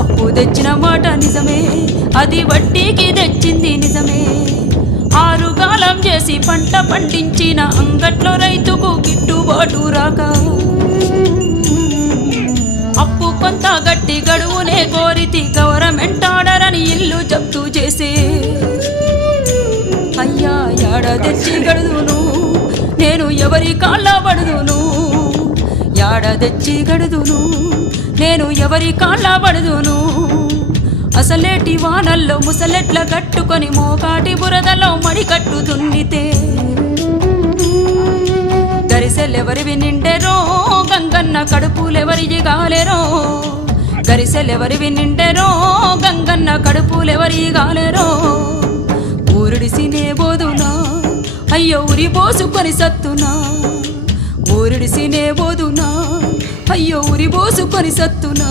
అప్పు తెచ్చిన మాట నిజమే, అది వడ్డీకి తెచ్చింది నిజమే. ఆరుగాలం చేసి పంట పండించిన అంగట్లో రైతుకు గిట్టుబాటు రాక అప్పు కొంత గట్టి గడువునే కోరితి గవర్నమెంట్ ఆర్డర్ అని ఇల్లు జప్తు చేసే. అయ్యా యాడ తెచ్చి గడుదును నేను ఎవరి కాళ్ళ పడుదును, యాడ తెచ్చి గడుదును నేను ఎవరి కాళ్ళ పడుదును. అసలేటి వానల్లో ముసలెట్ల కట్టుకొని మోకాటి బురదలో మడి కట్టు దున్నితే గరిసెలెవరివి నిండెరో గంగన్న కడుపులెవరివి గాలెరో, గరిసెలెవరివి నిండెరో గంగన్న కడుపులెవరి గాలెరో. ఊరుడిసినే బోదునా అయ్యో ఉరి పోసుకొని సత్తునా, ఊరుడిసినే బోదునా అయ్యో ఉరి పోసుకొని సత్తునా.